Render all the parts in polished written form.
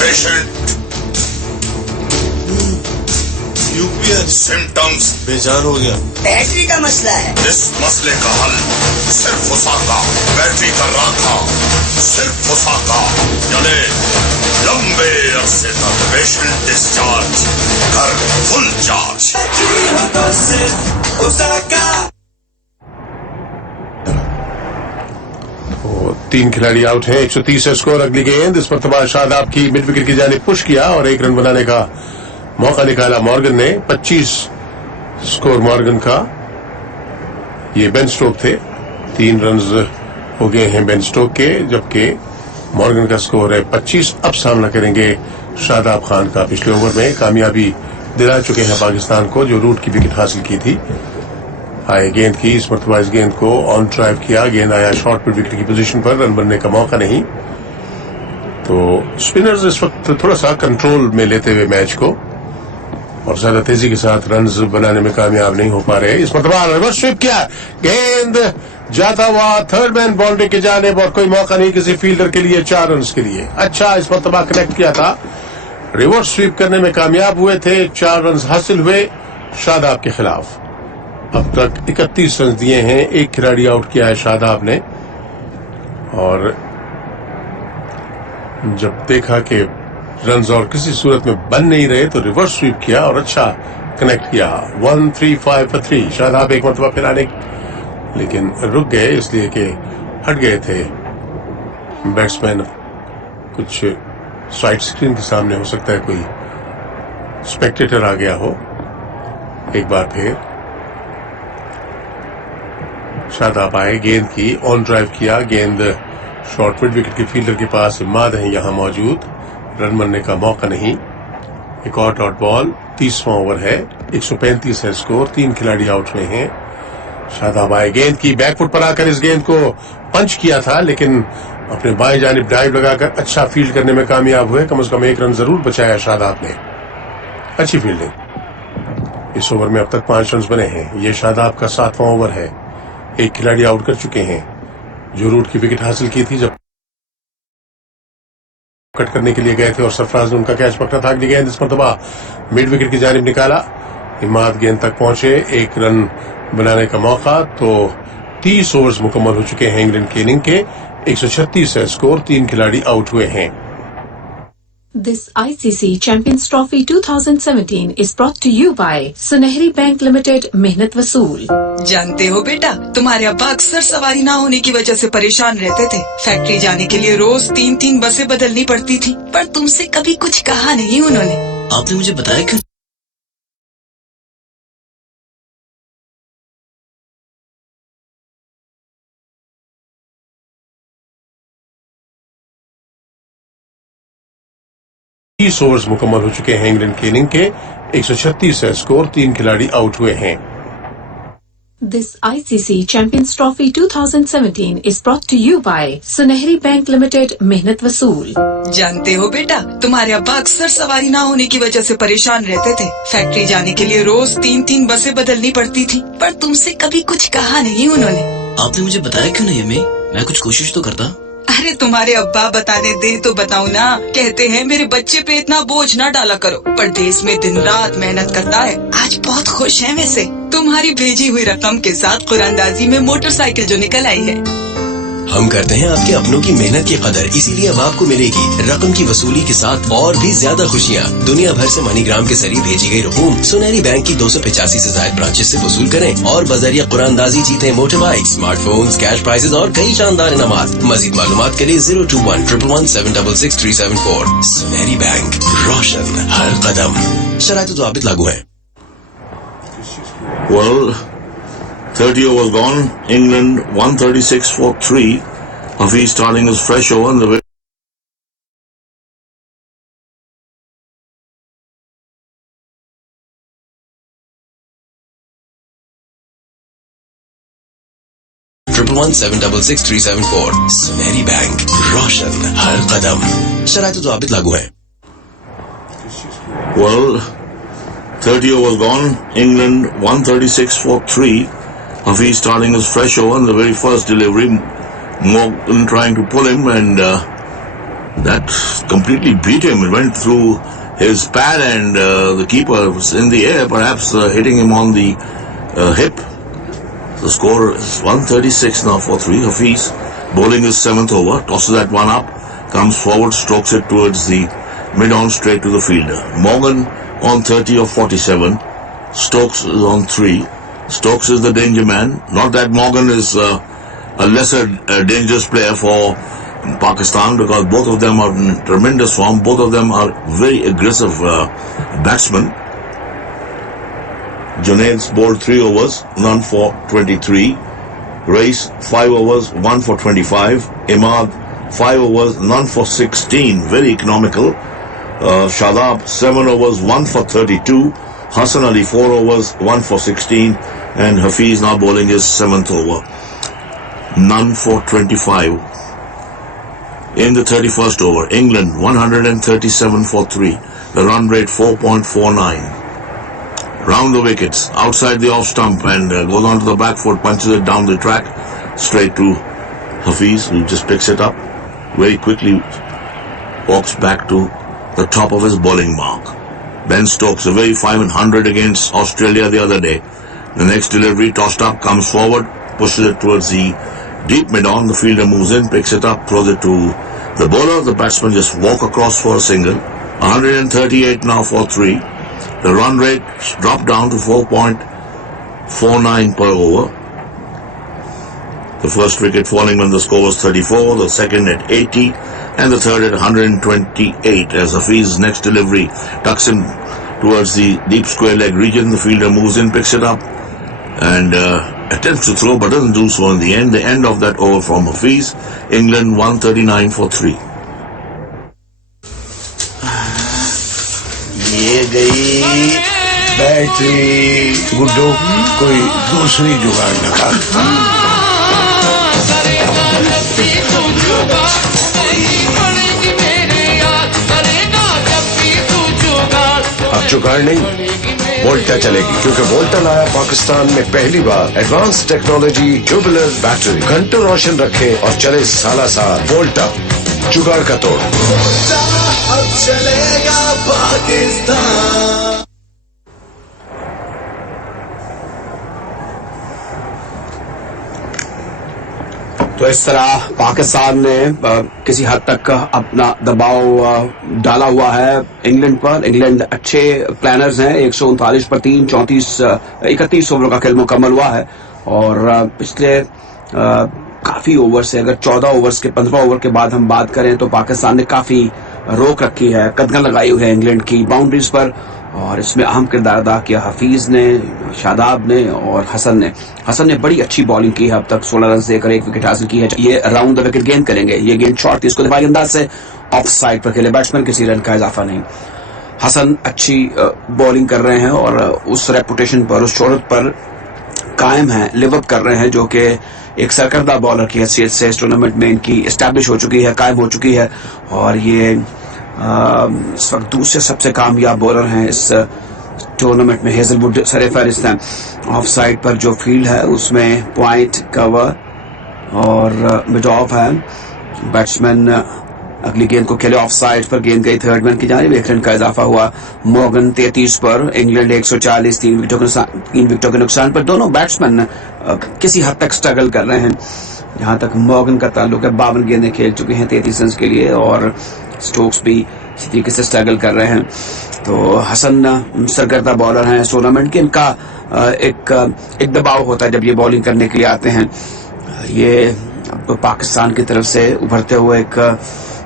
Patient UPS symptoms बेजान हो गया। बैटरी का मसला है। इस मसले का हल सिर्फ उसाका, बैटरी का राखा, सिर्फ उसाका, यानी लंबे अरसे तक पेशेंट डिस्चार्ज, घर फुल चार्ज। तीन खिलाड़ी आउट हैं, 130 है स्कोर। अगली गेंद इस मरतबा शादाब की मिड विकेट की जानिब पुश किया और एक रन बनाने का मौका निकाला मॉर्गन ने। 25 स्कोर मॉर्गन का। ये बेन स्टोक थे। 3 रन हो गए हैं बेन स्टोक के, जबकि मॉर्गन का स्कोर है 25। अब सामना करेंगे शादाब खान का। पिछले ओवर में कामयाबी दिला चुके हैं पाकिस्तान को, जो रूट की विकेट हासिल की थी। आए गेंद की इस मरतबा इस गेंद को ऑन ड्राइव किया। गेंद आया शॉर्ट मिड विकेट की पोजीशन पर, रन बनने का मौका नहीं। तो स्पिनर्स इस वक्त थोड़ा सा कंट्रोल में लेते हुए मैच को और ज्यादा तेजी के साथ रन्स बनाने में कामयाब नहीं हो पा रहे। इस मरतबा रिवर्स स्वीप किया, गेंद जाता हुआ थर्ड मैन बाउंड्री की जानिब और कोई मौका नहीं किसी फील्डर के लिए 4 रन के लिए। अच्छा, इस मरतबा कनेक्ट किया था, रिवर्स स्वीप करने में कामयाब हुए थे। 4 रन हासिल हुए शादाब के खिलाफ। अब तक 31 रन दिए हैं। एक खिलाड़ी आउट किया है शादाब ने, और जब देखा कि रन्स और किसी सूरत में बन नहीं रहे तो रिवर्स स्वीप किया और अच्छा कनेक्ट किया। 1 3 5 for 3। शादाब एक मरतबा फिर आने लेकिन रुक गए, इसलिए कि हट गए थे बैट्समैन। कुछ साइड स्क्रीन के सामने हो सकता है कोई स्पेक्टेटर आ गया हो। एक बार फिर शादाब आए, गेंद की ऑन ड्राइव किया। गेंद शॉर्ट मिड विकेट के फील्डर के पास इमाद है यहां मौजूद, रन बनने का मौका नहीं। एक और डॉट बॉल। 30वां ओवर है, 135 है स्कोर। 3 खिलाड़ी आउट हुए हैं। शादाब आए, गेंद की बैकफुट पर आकर इस गेंद को पंच किया था, लेकिन अपने बाएं जानिब डाइव लगाकर अच्छा फील्ड करने में कामयाब हुए। कम से कम 1 रन जरूर बचाया शादाब ने। अच्छी फील्डिंग। इस ओवर में अब तक 5 रन बने हैं। ये शादाब का 7वां ओवर है। एक खिलाड़ी आउट कर चुके हैं जो रूट की विकेट हासिल की थी जब कट करने के लिए गए थे और सरफराज ने उनका कैच पकड़ा था। अगली गेंद इस मरतबा मिड विकेट की जानिब निकाला। इमाद गेंद तक पहुंचे, 1 रन बनाने का मौका। तो 30 ओवर्स मुकम्मल हो चुके हैं इंग्लैंड की इनिंग के। 136 है स्कोर। 3 खिलाड़ी आउट हुए हैं। This ICC Champions Trophy 2017 is brought to you by सुनहरी बैंक लिमिटेड, मेहनत वसूल। जानते हो बेटा, तुम्हारे अब्बा अक्सर सवारी ना होने की वजह से परेशान रहते थे। फैक्ट्री जाने के लिए रोज 3-3 बसें बदलनी पड़ती थी, पर तुमसे कभी कुछ कहा नहीं उन्होंने। आपने मुझे बताया क्यों? ओवर्स मुकम्मल हो चुके हैं इंग्लैंड की इनिंग के। 136 है स्कोर। 3 खिलाड़ी आउट हुए हैं। This ICC Champions Trophy 2017 is brought to you by सुनहरी बैंक लिमिटेड, मेहनत वसूल। जानते हो बेटा, तुम्हारे अब्बा अक्सर सवारी ना होने की वजह से परेशान रहते थे। फैक्ट्री जाने के लिए रोज 3-3 बसें बदलनी पड़ती थी, पर तुमसे कभी कुछ कहा नहीं उन्होंने। आपने मुझे बताया क्यों नहीं अम्मी? मैं कुछ कोशिश तो करता। अरे तुम्हारे अब्बा बताने दे तो बताओ ना। कहते हैं मेरे बच्चे पे इतना बोझ ना डाला करो, पर देश में दिन रात मेहनत करता है। आज बहुत खुश हैं वैसे। तुम्हारी भेजी हुई रकम के साथ कुरानदाजी में मोटरसाइकिल जो निकल आई है। हम करते हैं आपके अपनों की मेहनत की कदर, इसीलिए अब आपको मिलेगी रकम की वसूली के साथ और भी ज्यादा खुशियाँ। दुनिया भर से मनीग्राम के जरिए भेजी गई रकूम सुनहरी बैंक की 285 से ज्यादा ब्रांचेस से वसूल करें और बजरिया कुरानदाजी जीते motor bike, smartphones, cash prizes और कई शानदार इनामात। मजीद मालूमात के लिए 021-111-766-374। सुनहरी बैंक, रोशन हर कदम। शराइत तो आबिद लागू है। Well, 30 overs gone. England 136 for 3. Hafiz starting his fresh over in the wicket. Triple 1-766-374। सुनहरी बैंक, रोशन हर कदम। शराइत तो आबिद लागू है। Well, 30 overs gone. England 136 for 3. Hafiz starting his fresh over in the very first delivery. Morgan trying to pull him, and that completely beat him. It went through his pad, and the keeper was in the air, perhaps hitting him on the hip. The score is 136 now for 3. Hafiz bowling his 7th over, tosses that one up, comes forward, strokes it towards the mid-on straight to the fielder. Morgan on 30 of 47. Stokes is on 3. Stokes is the danger man. Not that Morgan is a lesser dangerous player for Pakistan, because both of them are in tremendous form. Both of them are very aggressive batsmen. Junaid's bowled 3 overs, none for 23. Race 5 overs, 1 for 25. Imad 5 overs, none for 16. Very economical. Shadab 7 overs, 1 for 32. Hassan Ali 4 overs, 1 for 16. And Hafiz now bowling his 7th over, none for 25. In the 31st over, England 137 for 3. The run rate 4.49. Round the wickets, outside the off stump, and goes on to the back foot, punches it down the track, straight to Hafiz, who just picks it up, very quickly walks back to the top of his bowling mark. Ben Stokes, a very 500 against Australia the other day. The next delivery, tossed up, comes forward, pushes it towards the deep mid-on. The fielder moves in, picks it up, throws it to the bowler. The batsman just walk across for a single. 138 now for 3. The run rate dropped down to 4.49 per over. The first wicket falling when the score was 34, the second at 80, and the third at 128. As Hafiz's next delivery tucks him towards the deep square leg region, the fielder moves in, picks it up, and attempts to throw, but doesn't do so in the end. The end of that over from Hafiz. England 139 for 3. ये गई battery. Guddo कोई दूसरी जुगाड़ लगा। अब जुगाड़ नहीं, वोल्टा चलेगी, क्योंकि वोल्टा लाया पाकिस्तान में पहली बार एडवांस टेक्नोलॉजी ट्यूबुलर बैटरी। घंटों रोशन रखे और चले साला साल। वोल्टा, जुगाड़ का तोड़। अब चलेगा पाकिस्तान। तो इस तरह पाकिस्तान ने किसी हद तक अपना दबाव डाला हुआ है इंग्लैंड पर। इंग्लैंड अच्छे प्लानर्स हैं। 139 पर 3, 31 ओवरों का खेल मुकम्मल हुआ है और पिछले काफी ओवर से, अगर 14 ओवर्स के 15 ओवर के बाद हम बात करें तो पाकिस्तान ने काफी रोक रखी है, कदगन लगाई हुई है इंग्लैंड की बाउंड्रीज पर। और इसमें अहम किरदार अदा किया हफीज ने, शादाब ने और हसन ने। हसन ने बड़ी अच्छी बॉलिंग की है, अब तक 16 रन देकर 1 विकेट हासिल की है। ये राउंड द विकेट गेंद करेंगे। ये गेंद शॉर्ट थी, इसको दिफाई अंदाज से ऑफ साइड पर खेले, बैट्समैन किसी रन का इजाफा नहीं। हसन अच्छी बॉलिंग कर रहे हैं और उस रेपुटेशन पर, उस शोहरत पर कायम है, लिव अप कर रहे हैं, जो कि एक सरकर्दा बॉलर की हैसियत से इस टूर्नामेंट में इनकी एस्टैब्लिश हो चुकी है, कायम हो चुकी है। और ये इस वक्त दूसरे सबसे कामयाब बॉलर हैं इस टूर्नामेंट में। हेजलवुड सर-ए-फहरिस्त हैं। ऑफ साइड पर जो फील्ड है उसमें पॉइंट, कवर और मिड ऑफ है। बैट्समैन अगली गेंद को खेले, ऑफ साइड पर गेंद गई थर्ड मैन की जानिब, 1 रन का इजाफा हुआ। मॉर्गन 33 पर, इंग्लैंड 140, 3 विकेटों के नुकसान पर। दोनों बैट्समैन किसी हद तक स्ट्रगल कर रहे हैं। जहां तक मॉर्गन का ताल्लुक है, 52 गेंदें खेल चुके हैं 33 रन के लिए, और स्टोक्स भी इसी तरीके से स्ट्रगल कर रहे हैं। तो हसन सरकर्दा बॉलर हैं इस टूर्नामेंट के। इनका एक दबाव होता है जब ये बॉलिंग करने के लिए आते हैं। ये अब पाकिस्तान की तरफ से उभरते हुए एक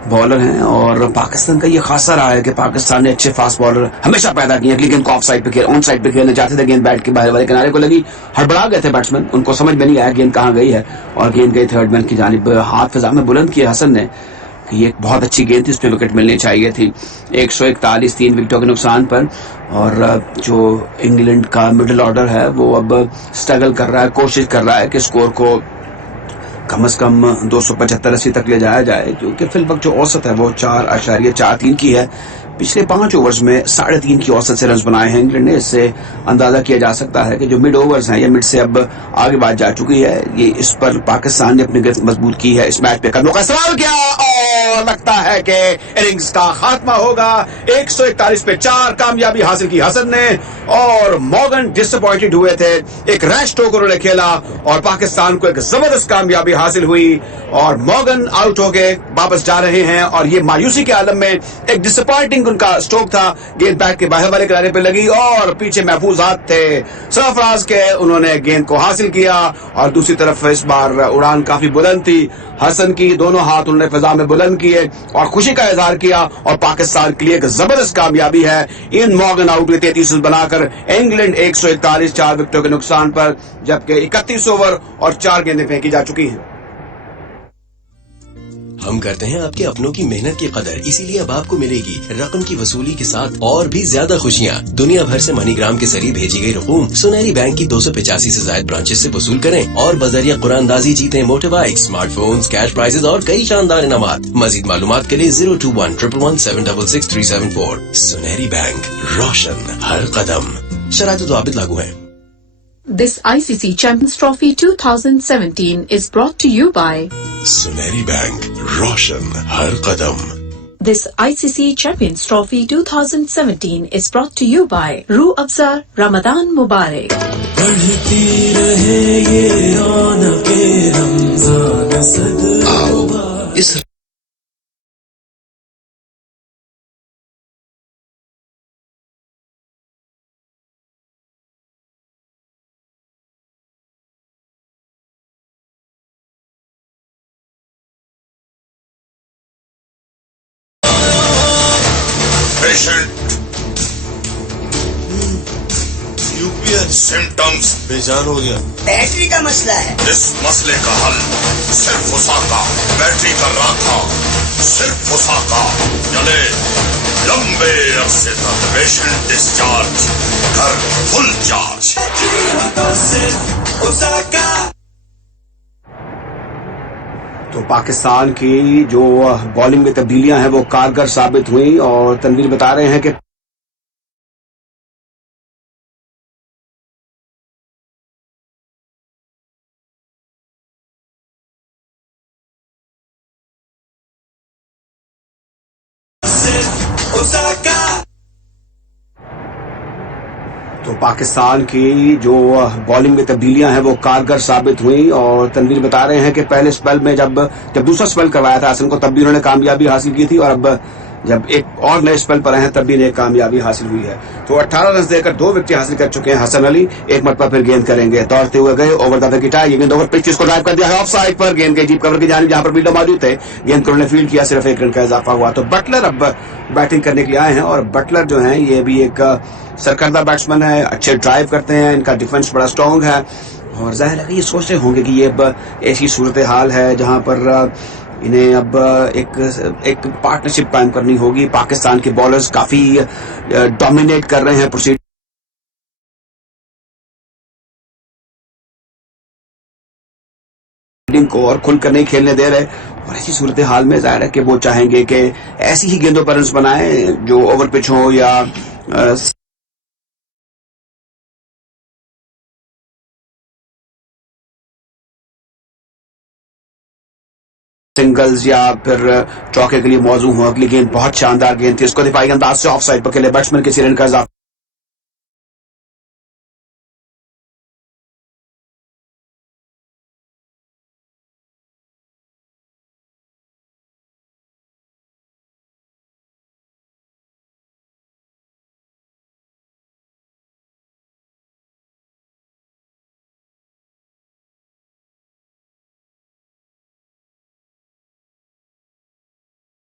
बॉलर हैं और पाकिस्तान का ये खासा रहा है कि पाकिस्तान ने अच्छे फास्ट बॉलर हमेशा पैदा किए। अगली गेंद को ऑफ साइड पे ऑन साइड पे खेलने जाते थे, गेंद बैट के बाहर वाले किनारे को लगी, हड़बड़ा गए थे बैट्समैन, उनको समझ में नहीं आया गेंद कहाँ गई है और गेंद गई थर्ड मैन की जानिब। हाथ फिजा में बुलंद किया हसन ने कि ये एक बहुत अच्छी गेंद थी, इस पे विकेट मिलनी चाहिए थी। 141, 3 विकेटों के नुकसान पर। और जो इंग्लैंड का मिडिल ऑर्डर है वो अब स्ट्रगल कर रहा है, कोशिश कर रहा है कि स्कोर को कम से कम 275-80 तक ले जाया जाए, क्योंकि फिल वक्त जो औसत है वो 4.43 की है। पिछले 5 ओवर्स में 3.5 की औसत से रन बनाए हैं इंग्लैंड ने। इससे अंदाजा किया जा सकता है कि जो मिड ओवर्स हैं या मिड से अब आगे बात जा चुकी है, ये इस पर पाकिस्तान ने अपनी गिरफ्त मजबूत की है। इस मैच पे कदमों का सवाल किया और लगता है कि इनिंग्स का खात्मा होगा। 141 पे 4 कामयाबी हासिल की हसन ने और मॉर्गन डिसअपॉइंटेड हुए थे। एक रैश स्ट्रोक उन्होंने खेला और पाकिस्तान को एक जबरदस्त कामयाबी हासिल हुई और मॉर्गन आउट हो गए, वापस जा रहे हैं। और ये मायूसी के आलम में एक डिसअपॉइंटिंग उनका स्ट्रोक था, गेंद बैट के बाहर वाले किनारे पे लगी और पीछे महफूज हाथ थे सरफराज के, उन्होंने गेंद को हासिल किया। और दूसरी तरफ इस बार उड़ान काफी बुलंद थी हसन की, दोनों हाथ उन्होंने फिजा में बुलंद किए और खुशी का इजहार किया और पाकिस्तान के लिए एक जबरदस्त कामयाबी है। इन मॉर्गन आउट हुए 33 रन बनाकर इंग्लैंड 141 4 विकेटों के नुकसान पर, जबकि 31 ओवर और 4 गेंदें फेंकी जा चुकी हैं। हम करते हैं आपके अपनों की मेहनत की कदर, इसीलिए अब आपको मिलेगी रकम की वसूली के साथ और भी ज्यादा खुशियाँ। दुनिया भर से मनीग्राम के जरिए भेजी गई रकूम सुनहरी बैंक की 285 से ज्यादा ब्रांचेस से वसूल करें और बजरिया कुरानदाजी जीते motor bike, smartphones, cash prizes और कई शानदार इनामात। मजीद मालूमात के लिए 02111766764। सुनहरी बैंक, रोशन हर कदम। शराइत व ज़वाबित लागू है। This ICC Champions Trophy 2017 is brought to you by सुनहरी bank, Roshan her Kadam. This ICC Champions Trophy 2017 is brought to you by Ru Afzar Ramadan Mubarak. बढ़ती रहे ये रौनके रमजान सद इस पेशेंट यूपीएस सिम्टम्स बेजान हो गया। बैटरी का मसला है। इस मसले का हल सिर्फ उसाका बैटरी का राखा, सिर्फ उसाका चले लंबे अरसे तक। पेशेंट डिस्चार्ज, घर फुल चार्ज। तो पाकिस्तान की जो बॉलिंग में तब्दीलियां हैं वो कारगर साबित हुई और तनवीर बता रहे हैं कि तो पाकिस्तान की जो बॉलिंग में तब्दीलियां हैं वो कारगर साबित हुई और तनवीर बता रहे हैं कि पहले स्पेल में जब दूसरा स्पेल करवाया था हसन को, तब भी उन्होंने कामयाबी हासिल की थी और अब जब एक और नए स्पेल पर हैं तब भी इन्हें कामयाबी हासिल हुई है। तो 18 रन देकर 2 विकेट हासिल कर चुके हैं हसन अली। एक मरतबा फिर गेंद करेंगे, दौड़ते हुए गए ओवर द विकेट, ये गेंद ओवर पिच को ड्राइव कर दिया है ऑफ साइड पर, गेंद के डीप कवर की जानिब जहां पर फील्डर मौजूद थे, गेंद को उन्होंने फील्ड किया, सिर्फ 1 रन का इजाफा हुआ। तो बटलर अब बैटिंग करने के लिए आए हैं और बटलर जो है ये भी एक सरकर्दा बैट्समैन है, अच्छे ड्राइव करते हैं, इनका डिफेंस बड़ा स्ट्रॉन्ग है और जाहिर है ये सोच रहे होंगे कि ये अब ऐसी सूरत हाल है जहां पर इन्हें अब एक पार्टनरशिप कायम करनी होगी। पाकिस्तान के बॉलर्स काफी डोमिनेट कर रहे हैं प्रोसीडिंग को और खुलकर नहीं खेलने दे रहे और ऐसी सूरत हाल में जाहिर है कि वो चाहेंगे कि ऐसी ही गेंदों पर रन बनाएं जो ओवर पिच हो या सिंगल्स या फिर चौके के लिए मौजूद हो। अगली गेंद बहुत शानदार गेंद थी, इसको दिफाई अंदाज से ऑफ साइड पर खेले बैट्समैन के रन का इजाफा।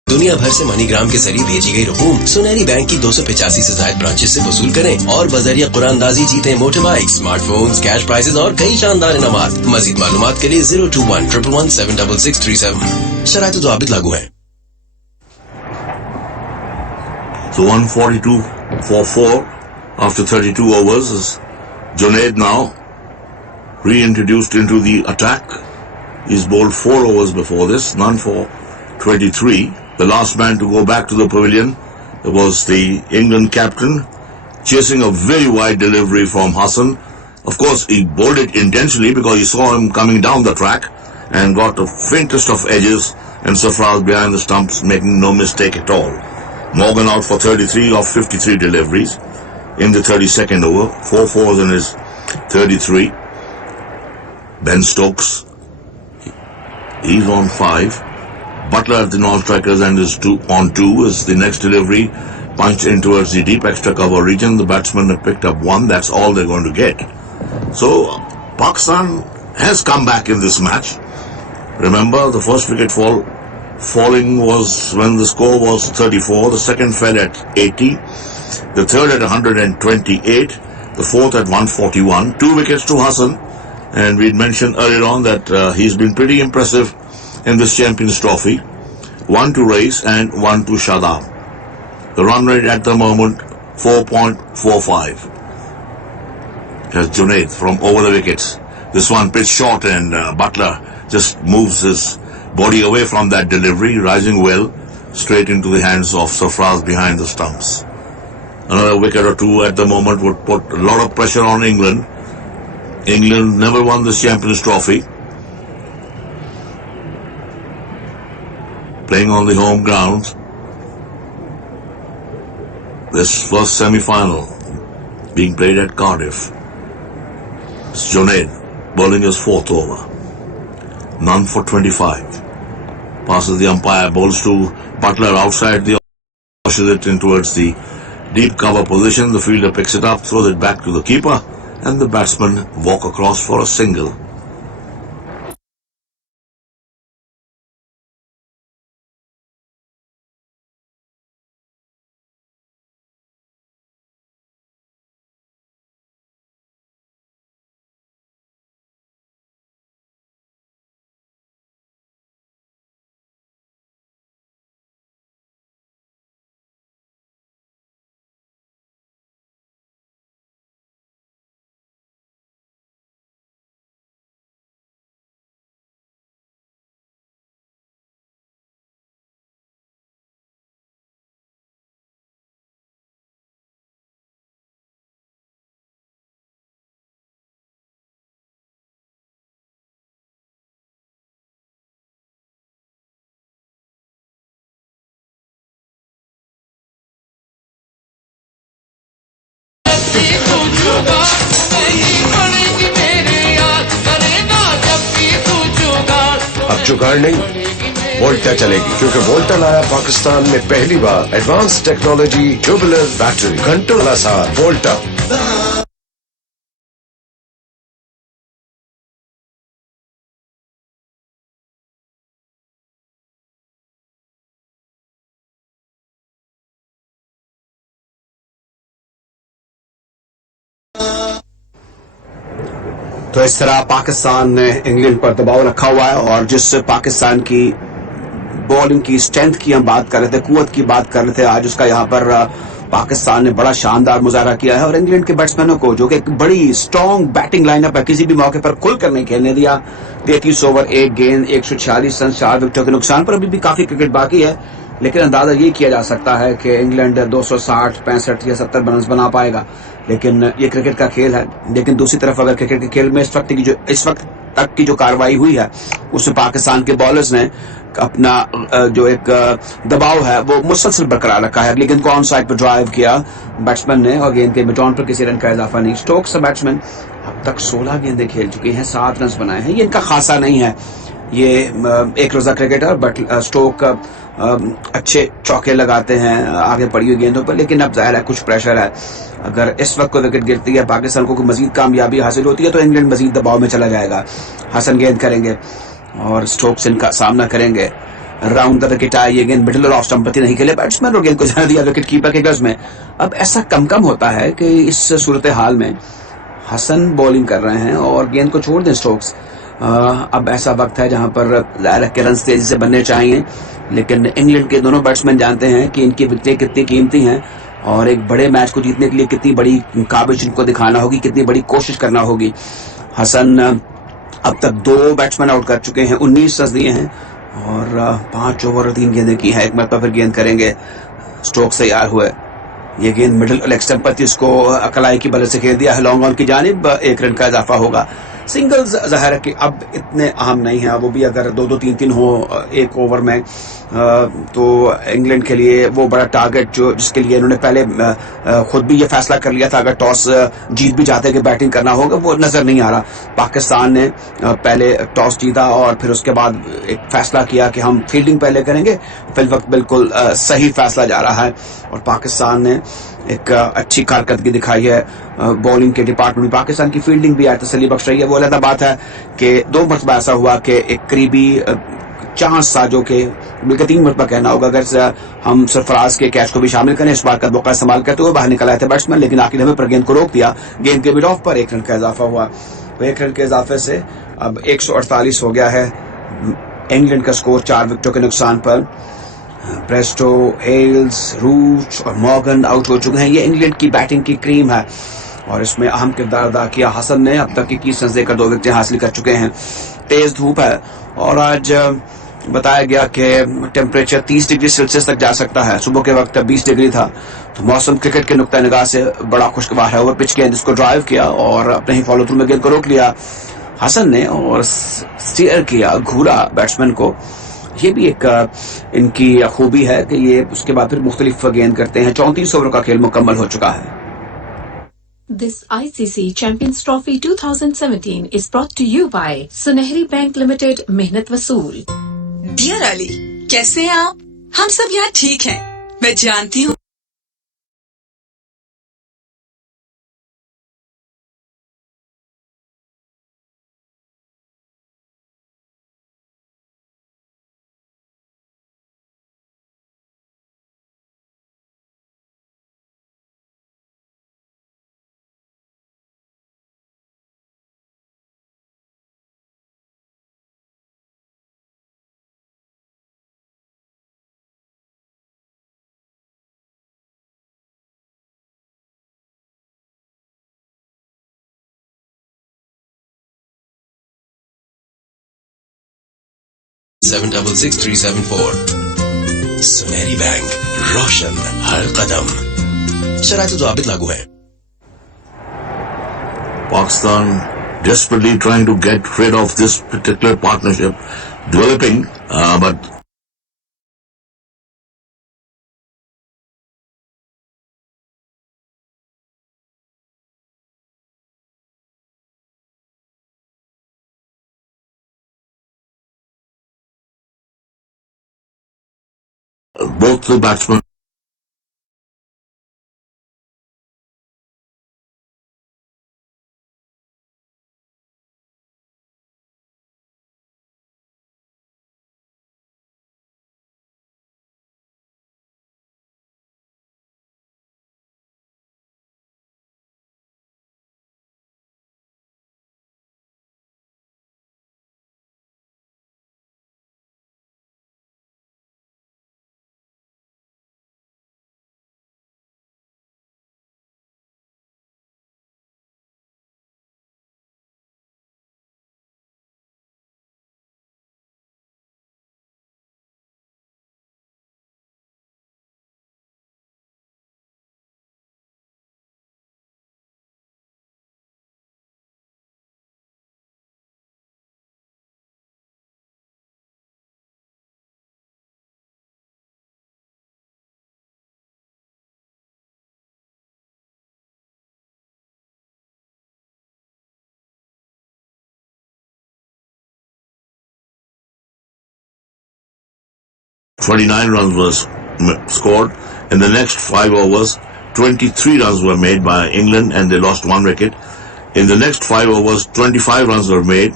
दुनिया भर से मनीग्राम के जरिए भेजी गई रकूम सुनहरी बैंक की 285 से ज्यादा ब्रांचेस से वसूल करें और बजरिया कुरानदाजी जीते motor bike, smartphones, cash prizes और कई शानदार इनामात। मजीद मालूमात के लिए 021117667। शराइत व ज़वाबित लागू है। So 142 for 4 after 32 overs is Junaid now reintroduced into the attack. He's bowled 4 overs before this, none for 23. The last man to go back to the pavilion was the England captain, chasing a very wide delivery from Hassan. Of course, he bowled it intentionally because he saw him coming down the track and got the faintest of edges, and Sarfraz behind the stumps, making no mistake at all. Morgan out for 33 of 53 deliveries in the 32nd over, 4 fours in his 33. Ben Stokes, he's on 5. Butler at the non-strikers and is on 2 is the next delivery, punched in towards the deep extra cover region. The batsmen have picked up 1. That's all they're going to get. So Pakistan has come back in this match. Remember, the first wicket falling was when the score was 34. The second fell at 80. The third at 128. The fourth at 141. 2 wickets to Hassan. And we'd mentioned earlier on that he's been pretty impressive in this Champions Trophy. 1 to Race and 1 to Shadab. The run rate at the moment 4.45. Has Junaid from over the wickets. This one pitched short, and Butler just moves his body away from that delivery, rising well straight into the hands of Sarfraz behind the stumps. Another wicket or 2 at the moment would put a lot of pressure on England. England never won this Champions Trophy. Playing on the home ground. This first semi-final being played at Cardiff. It's Junaid bowling his 4th over. None for 25. Passes the umpire, bowls to Butler outside the, pushes it in towards the deep cover position. The fielder picks it up, throws it back to the keeper, and the batsmen walk across for a single. अब जुगाड़ नहीं, वोल्टा चलेगी, क्योंकि वोल्टा लाया पाकिस्तान में पहली बार advance technology tubular battery, घंटों का साथ वोल्टा। तो इस तरह पाकिस्तान ने इंग्लैंड पर दबाव रखा हुआ है, और जिस पाकिस्तान की बॉलिंग की स्ट्रेंथ की हम बात कर रहे थे, कुव्वत की बात कर रहे थे, आज उसका यहाँ पर पाकिस्तान ने बड़ा शानदार मुजाहरा किया है। और इंग्लैंड के बैट्समैनों को, जो कि एक बड़ी स्ट्रॉन्ग बैटिंग लाइनअप है, किसी भी मौके पर खुलकर नहीं खेलने दिया। 33 ओवर 1 गेंद 146 रन 4 विकेटों के नुकसान पर। अभी भी काफी क्रिकेट बाकी है, लेकिन अंदाजा ये किया जा सकता है कि इंग्लैंड 260, 65 या 70 रन बना पाएगा। लेकिन ये क्रिकेट का खेल है। लेकिन दूसरी तरफ अगर क्रिकेट के खेल में इस वक्त तक की जो कार्रवाई हुई है, उसमें पाकिस्तान के बॉलर्स ने अपना जो एक दबाव है वो मुसलसल बरकरार रखा है। लेकिन को ऑन साइड पर ड्राइव किया बैट्समैन ने, और गेंद के मिडॉन पर किसी रन का इजाफा नहीं। स्टोक्स बैट्समैन अब तक 16 गेंदें खेल चुके हैं, 7 रन बनाए हैं। ये इनका खासा नहीं है, ये एक रोजा क्रिकेटर, बट स्टोक अच्छे चौके लगाते हैं आगे पड़ी हुई गेंदों पर। लेकिन अब जाहिर है कुछ प्रेशर है। अगर इस वक्त कोई विकेट गिरती है, पाकिस्तान को मजीद कामयाबी हासिल होती है, तो इंग्लैंड मजीद दबाव में चला जाएगा। हसन गेंद करेंगे और स्टोक्स इनका सामना करेंगे। राउंड द विकेट आए, ये गेंद मिडिल ऑफ स्टंप नहीं खेले बैट्समैन, और गेंद को जाने दिया विकेट कीपर के गज में। अब ऐसा कम होता है कि इस सूरत हाल में हसन बॉलिंग कर रहे हैं और गेंद को छोड़ दें स्टोक्स। अब ऐसा वक्त है जहां पर ज़ाहिर के रन तेजी से बनने चाहिए, लेकिन इंग्लैंड के दोनों बैट्समैन जानते हैं कि इनकी विकेटें कितनी कीमती हैं, और एक बड़े मैच को जीतने के लिए कितनी बड़ी काबिज इनको दिखाना होगी, कितनी बड़ी कोशिश करना होगी। हसन अब तक 2 बैट्समैन आउट कर चुके हैं, 19 रन दिए हैं, और 5 ओवर और 3 गेंदें की है। एक मरतबा फिर गेंद करेंगे स्ट्रोक्स तैयार हुए। ये गेंद मिडिल लेग स्टंप पर थी, इसको कलाई की बल्ले से खेल दिया है लॉन्ग ऑन की जानिब, 1 रन का इजाफा होगा। सिंगल्स जाहिर है कि अब इतने अहम नहीं है, वो भी अगर 2-2 3-3 हो एक ओवर में तो इंग्लैंड के लिए वो बड़ा टारगेट जो जिसके लिए इन्होंने पहले खुद भी ये फैसला कर लिया था अगर टॉस जीत भी जाते कि बैटिंग करना होगा, वो नजर नहीं आ रहा। पाकिस्तान ने पहले टॉस जीता और फिर उसके बाद एक फैसला किया कि हम फील्डिंग पहले करेंगे। फिल वक्त बिल्कुल सही फैसला जा रहा है और पाकिस्तान ने एक अच्छी कारकर्दगी दिखाई है बॉलिंग के डिपार्टमेंट में। पाकिस्तान की फील्डिंग भी तसल्ली बख्श रही है। वो अलग बात है कि 2 मरतबा ऐसा हुआ कि एक करीबी चांस था, जो कि बल्कि 3 मरतबा कहना होगा अगर हम सरफराज के कैच को भी शामिल करें। इस बार का मौका इस्तेमाल करते हुए बाहर निकल आए थे बैट्समैन, लेकिन आखिर हमें पर गेंद को रोक दिया। गेंद के मिड ऑफ पर 1 रन का इजाफा हुआ। तो 1 रन के इजाफे से अब 148 हो गया है इंग्लैंड का स्कोर 4 विकेटों के नुकसान पर। प्रेस्टो, हेल्स, रूट और मॉर्गन आउट हो चुके हैं। ये इंग्लैंड की बैटिंग की क्रीम है और इसमें अहम किरदार अदा किया हसन ने। अब तक 21 रन देकर 2 विकेटें हासिल कर चुके हैं। तेज धूप है और आज बताया गया कि टेम्परेचर 30 डिग्री सेल्सियस तक जा सकता है। सुबह के वक्त 20 डिग्री था, तो मौसम क्रिकेट के नुक्ता निगाह से बड़ा खुशगवार है। ओवर पिच गेंद इसको ड्राइव किया और अपने ही फॉलो थ्रू में गेंद को रोक लिया हसन ने और स्टीयर किया घूरा बैट्समैन को। ये भी एक इनकी खूबी है कि ये उसके बाद फिर मुख्तलिफ गेंद करते हैं। 34 ओवर का खेल मुकम्मल हो चुका है। This ICC Champions Trophy 2017 is brought to you by Sunehri Bank Limited, मेहनत वसूल। डियर अली, कैसे हैं आप? हम सब यहाँ ठीक हैं। मैं जानती हूँ seven 66374। सुनहरी बैंक, रोशन हर कदम। शराइत ज़ाबित लागू है। Pakistan desperately trying to get rid of this particular partnership developing, but both the batsmen (29 runs was scored. In the next 5 overs, 23 runs were made by England and they lost 1 wicket. In the next 5 overs, 25 runs were made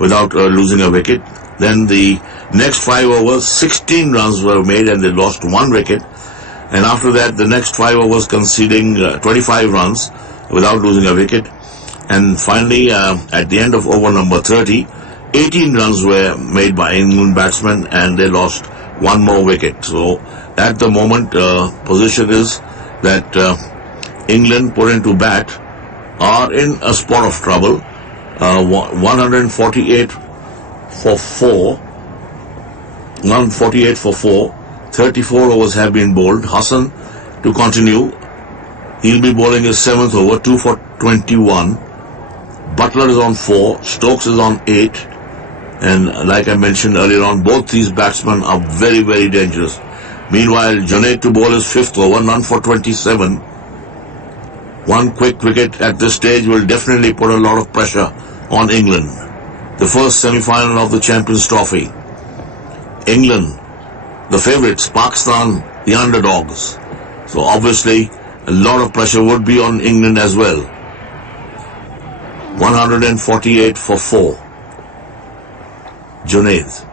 without losing a wicket. Then the next 5 overs, 16 runs were made and they lost 1 wicket. And after that, the next 5 overs conceding 25 runs without losing a wicket. And finally, at the end of over number 30, 18 runs were made by England batsmen and they lost 1 more wicket. So at the moment, position is that England put into bat are in a spot of trouble. 148 for 4, 34 overs have been bowled. Hassan to continue. He'll be bowling his 7th over, 2 for 21. Butler is on 4, Stokes is on 8. And like I mentioned earlier on, both these batsmen are very, very dangerous. Meanwhile, Junaid to bowl his 5th over, none for 27. One quick wicket at this stage will definitely put a lot of pressure on England. The first semi-final of the Champions Trophy. England, the favourites, Pakistan, the underdogs. So obviously, a lot of pressure would be on England as well. 148 for 4. Junaid.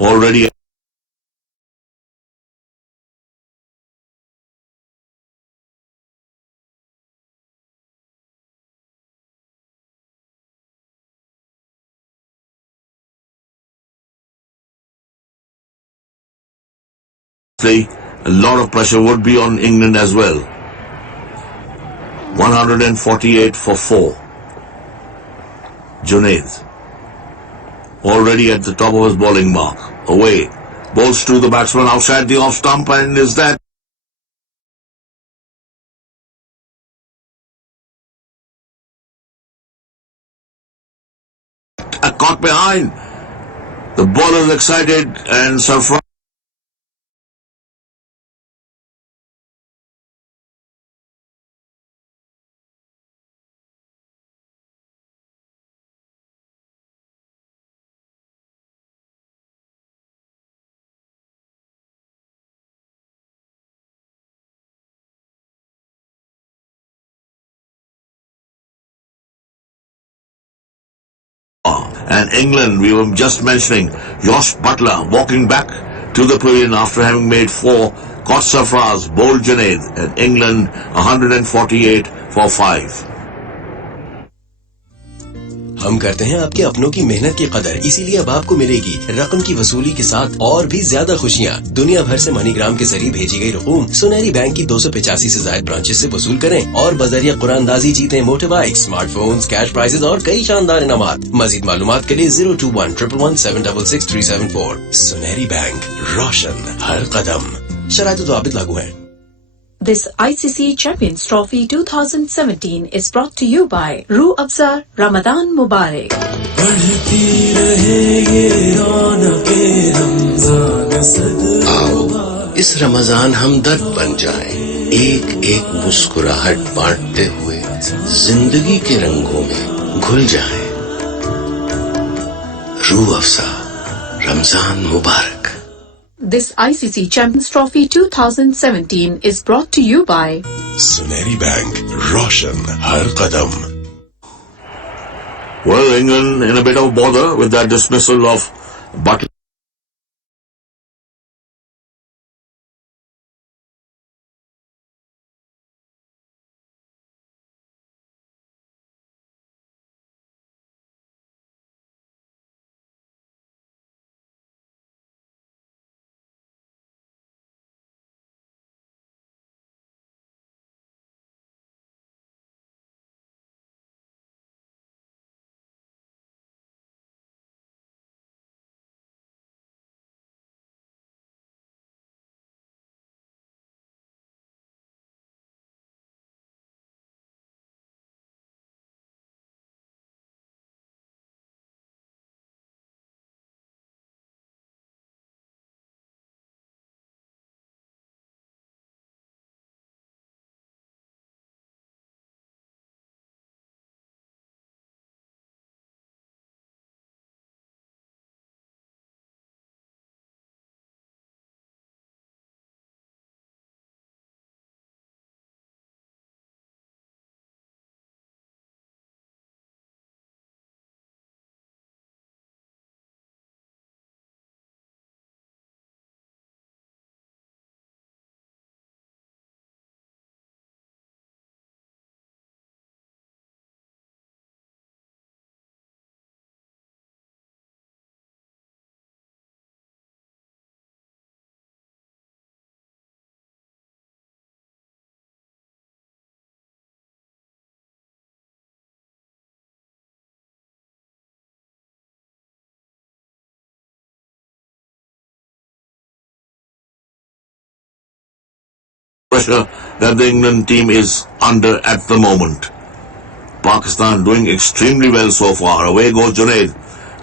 Already a lot of pressure would be on England as well. 148 for 4. Junaid. Already at the top of his bowling mark. Away. Bowls to the batsman outside the off stump, and is that caught behind? The bowler is excited and surprised. And England, we were just mentioning, Josh Butler walking back to the pavilion after having made 4, caught Sarfraz, bowled Junaid, and England 148 for 5. हम करते हैं आपके अपनों की मेहनत की कदर, इसीलिए अब आपको मिलेगी रकम की वसूली के साथ और भी ज्यादा खुशियाँ। दुनिया भर से मनीग्राम के जरिए भेजी गई रकूम सुनहरी बैंक की 285 से ज्यादा ब्रांचेस से वसूल करें और बजरिया कुरानदाजी जीतें motor bike, smartphones, cash prizes और कई शानदार इनामात। मजीद मालूमात के लिए 02111766374। सुनहरी बैंक, रोशन हर कदम। शराइत ज़वाबित लागू है। This ICC Champions Trophy 2017 is brought to you by Roo Afza Ramadan Mubarak. बढ़ती रहे ये रौनके रमजान सद। इस रमजान हम दर्द बन जाएं, एक एक मुस्कुराहट बांटते हुए जिंदगी के रंगों में घुल जाएं। रूह अफ़ज़ा रमजान मुबारक। This ICC Champions Trophy 2017 is brought to you by सुनहरी bank, Roshan her Kadam. Well, England in a bit of bother with that dismissal of Butler. pressure that the England team is under at the moment. Pakistan doing extremely well so far. Away goes Junaid.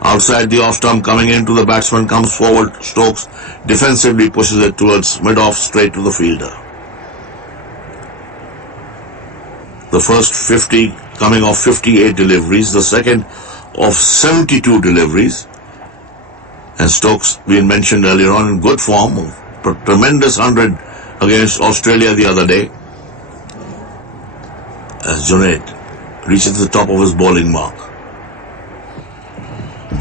Outside the off stump, coming into the batsman, comes forward. Stokes defensively pushes it towards mid-off, straight to the fielder. The first 50 coming off 58 deliveries, the second of 72 deliveries. And Stokes, been mentioned earlier on, in good form, a tremendous 100 against Australia the other day. As Junaid reaches the top of his bowling mark.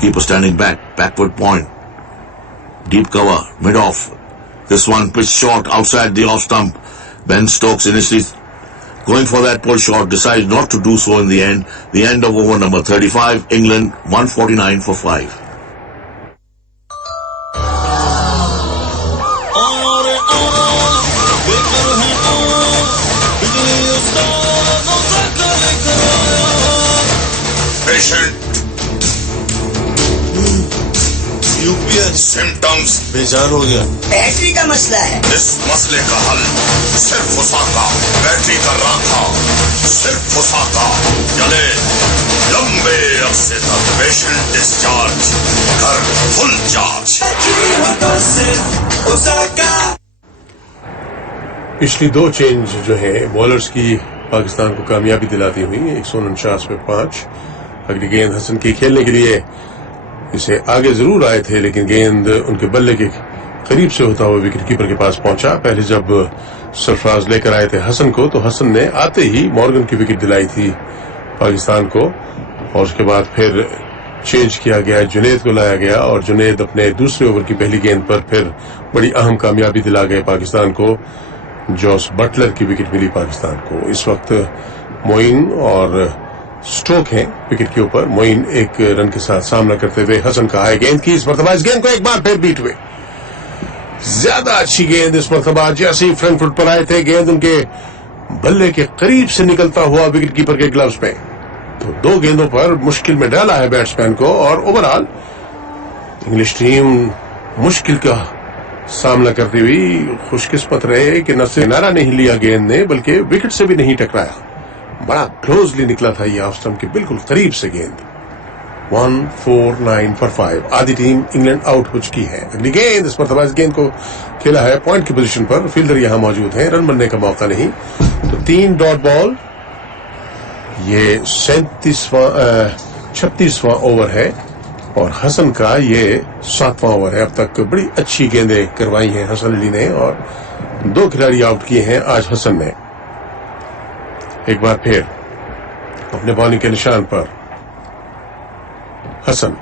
Keeper standing back, backward point. Deep cover, mid-off. This one pitched short outside the off stump. Ben Stokes initially going for that pull shot, decides not to do so in the end. The end of over number 35, England 149 for 5. Patient. UPS Symptoms. बेजार हो गया. Battery का मसला है. इस मसले का हल सिर्फ उसाका बैटरी का राखा, सिर्फ उसाका चले लंबे अरसे तक. पेशेंट डिस्चार्ज, घर फुल चार्ज. पिछली दो चेंज जो है बॉलर्स की पाकिस्तान को कामयाबी दिलाती हुई 149 पे 5. अगली गेंद हसन की खेलने के लिए इसे आगे जरूर आए थे, लेकिन गेंद उनके बल्ले के करीब से होता हुआ विकेट कीपर के पास पहुंचा. पहले जब सरफराज लेकर आए थे हसन को, तो हसन ने आते ही मॉर्गन की विकेट दिलाई थी पाकिस्तान को, और उसके बाद फिर चेंज किया गया, जुनैद को लाया गया, और जुनैद अपने दूसरे ओवर की पहली गेंद पर फिर बड़ी अहम कामयाबी दिला गए पाकिस्तान को. जॉस बटलर की विकेट मिली पाकिस्तान को. इस वक्त मोइन और स्टोक हैं विकेट के ऊपर. मोइन एक रन के साथ सामना करते हुए हसन का हाई गेंद की इस मरतबा इस गेंद को एक बार फिर बीट हुए. ज्यादा अच्छी गेंद इस मरतबा. जैसे ही फ्रंट फुट पर आए थे, गेंद उनके बल्ले के करीब से निकलता हुआ विकेट कीपर के ग्लव्स में. तो दो गेंदों पर मुश्किल में डाला है बैट्समैन को, और ओवरऑल इंग्लिश टीम मुश्किल का सामना करती हुई खुशकिस्मत रहे कि न सिर्फ नारा नहीं लिया गेंद ने, बल्कि विकेट से भी नहीं टकराया. बड़ा क्लोजली निकला था ये ऑफ स्टंप के बिल्कुल करीब से गेंद. 149 for 5. आधी टीम इंग्लैंड आउट हो चुकी है. अगली गेंद इस मरतबा इस गेंद को खेला है पॉइंट की पोजीशन पर. फील्डर यहां मौजूद है, रन बनने का मौका नहीं. तो 3 डॉट बॉल. ये 36वां ओवर है और हसन का ये 7वां ओवर है. अब तक बड़ी अच्छी गेंदें करवाई हैं हसन अली ने, और 2 खिलाड़ी आउट किए हैं आज हसन ने. एक बार फिर अपने बॉलिंग के निशान पर Hasan.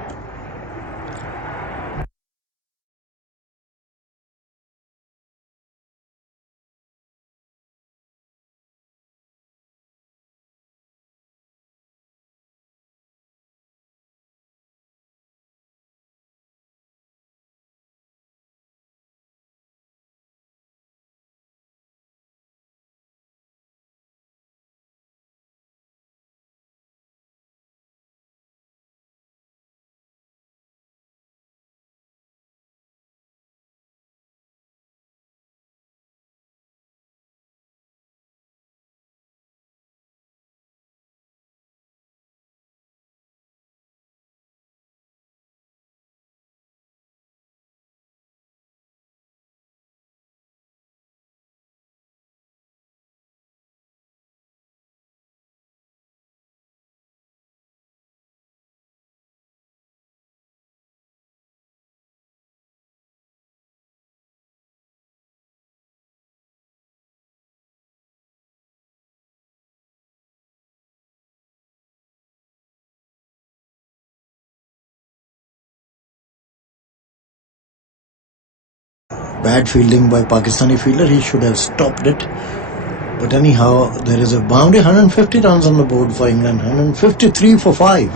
Bad fielding by Pakistani fielder. He should have stopped it. But anyhow, there is a boundary. 150 runs on the board for England. 153 for 5.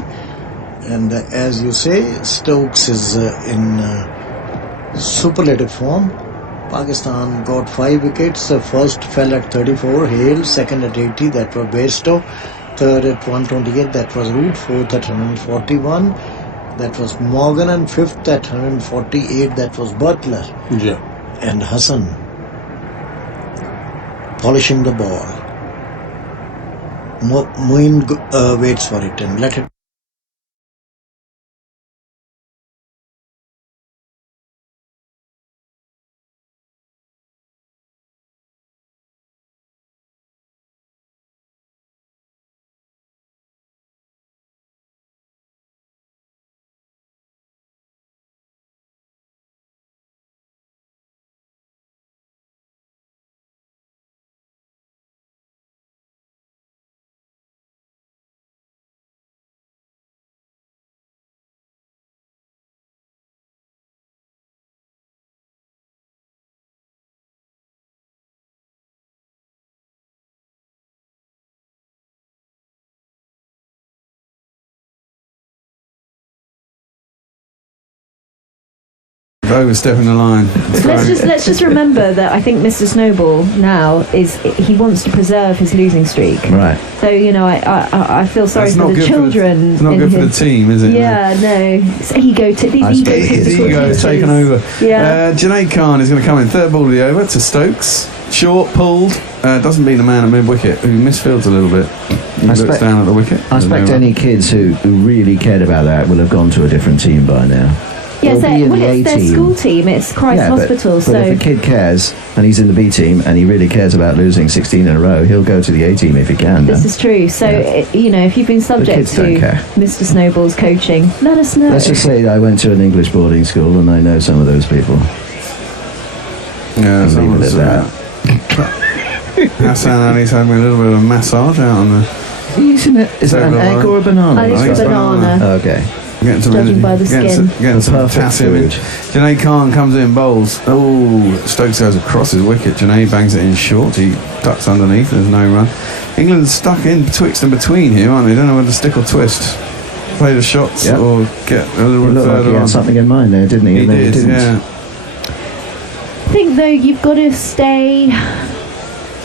And as you say, Stokes is in superlative form. Pakistan got 5 wickets. First fell at 34, Hale. Second at 80, that was Bairstow. Third at 128, that was Root. Fourth at 141, that was Morgan. And fifth at 148, that was Butler. Yeah. And Hassan. polishing the ball. Moin waits for it and let it. Overstepping the line. Let's just remember that I think Mr. Snowball now he wants to preserve his losing streak. Right. So I feel sorry for the children. It's not good for the team, is it? Yeah, no. It's ego. His ego taken over. Yeah. Junaid Khan is going to come in. Third ball of the over to Stokes. Short, pulled. Doesn't beat the man at mid-wicket, who misfields a little bit. He looks down at the wicket. I expect any kids who really cared about that will have gone to a different team by now. Yeah, it's their school team. It's Christ Hospital. But so if a kid cares and he's in the B team and he really cares about losing 16 in a row, he'll go to the A team if he can. This is true. So if you've been subject to Mr. Snowball's coaching, let us know. Let's just say I went to an English boarding school and I know some of those people. Yeah, leave it at that. Hassan Ali's having a little bit of a massage out on the. Is that an egg or a banana? I think it's a banana. Okay. Getting some Judging by the skin. Getting some potassium in. Junaid Khan comes in, bowls. Oh, Stokes goes across his wicket. Junaid bangs it in short. He ducks underneath. There's no run. England's stuck in betwixt and between here, aren't they? Don't know whether to stick or twist. Play the shots or get a little bit further like he had something in mind there, didn't he? He did, yeah. I think though you've got to stay.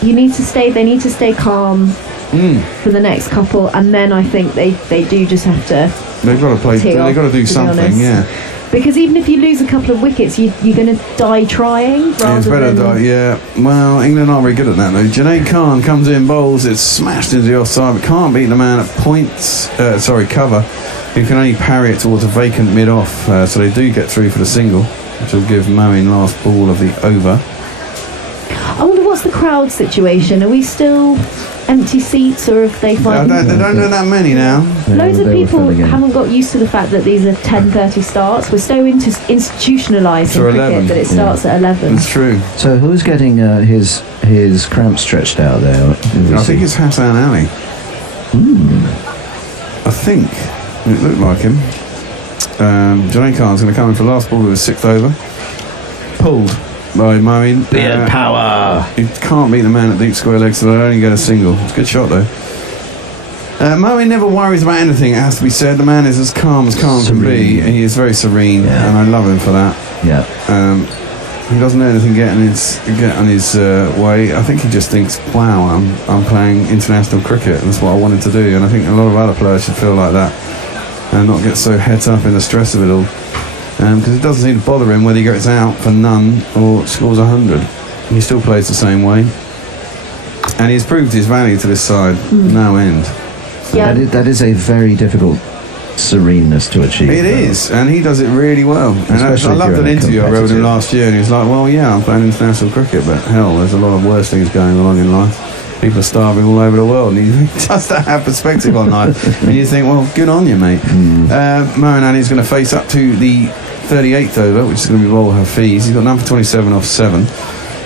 They need to stay calm for the next couple, and then I think they do just have to. They've got to play. They've got to do something, yeah. Because even if you lose a couple of wickets, you're going to die trying. It's better die. Yeah. Well, England aren't very good at that though. Junaid Khan comes in, bowls. It's smashed into the offside, but can't beat the man at cover, who can only parry it towards a vacant mid-off. So they do get through for the single, which will give Moeen last ball of the over. I wonder what's the crowd situation. Are we still empty seats, or if they find? They don't know that many now. Loads of people haven't got used to the fact that these are 10:30 starts. We're so institutionalised in cricket that it starts at 11. That's true. So who's getting his cramp stretched out there? I think it's Hassan Ali. I think it looked like him. Junaid Khan's going to come in for last ball with his 6th over. Pulled by Moeen. Power. He can't beat the man at deep square legs, so they'll only get a single. It's a good shot though. Moeen never worries about anything, it has to be said. The man is as calm can be. He is very serene, and I love him for that. Yeah. He doesn't let anything get on his way. I think he just thinks, wow, I'm playing international cricket, and that's what I wanted to do. And I think a lot of other players should feel like that and not get so het up in the stress of it all. Because it doesn't seem to bother him whether he gets out for none or scores 100. He still plays the same way. And he's proved his value to this side, no end. Yeah. That is a very difficult sereneness to achieve. It is, and he does it really well. And I loved an interview I wrote with him last year, and he was like, well, yeah, I'm playing international cricket, but hell, there's a lot of worse things going along in life. People are starving all over the world, and he does that have perspective on life. And you think, well, good on you, mate. Moeen Ali's going to face up to the 38th over, which is going to be bowled Hafiz. He's got number 27 off 7.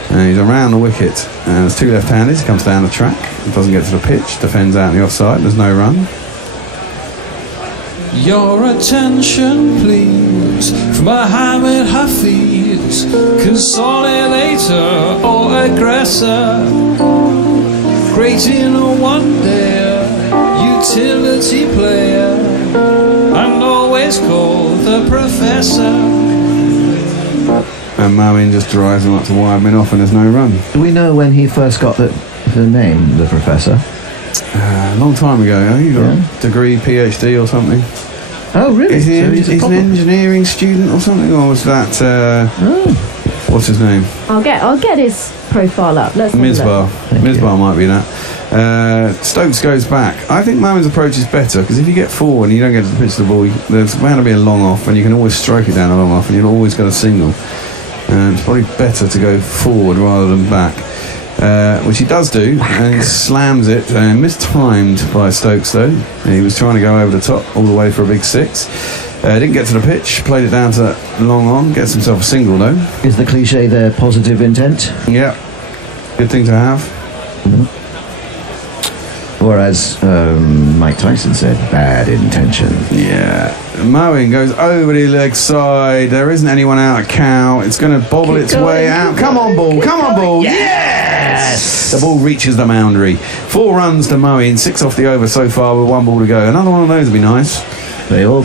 And he's around the wicket. There's 2 left-handers. He comes down the track. Doesn't get to the pitch. Defends out in the offside. There's no run. Your attention, please, from Mohammed Hafiz, consolidator or aggressor, creating a wonder, utility player, and always called the professor. And Moeen just drives him up to wide mid off, and there's no run. Do we know when he first got the name, the professor? A long time ago. I think he got a degree, PhD or something. Oh, really? Is he an engineering student or something, or was that? What's his name? I'll get his profile up. Let's have a look. Misbah might be that. Stokes goes back. I think Moen's approach is better because if you get forward and you don't get to the pitch of the ball, there's bound to be a long off, and you can always strike it down a long off, and you'll always get a single. It's probably better to go forward rather than back, which he does do, and he slams it. Mistimed by Stokes though. He was trying to go over the top all the way for a big six. Didn't get to the pitch, played it down to long on, gets himself a single though. Is the cliche there positive intent? Yeah, good thing to have. Mm-hmm. Or as Mike Tyson said, bad intention. Yeah. Moen goes over the leg side. There isn't anyone out at cow. It's going to bobble its way out. Come on, ball. Come on, ball. Yes! The ball reaches the boundary. 4 runs to Moen. 6 off the over so far with 1 ball to go. Another one of those would be nice. They all...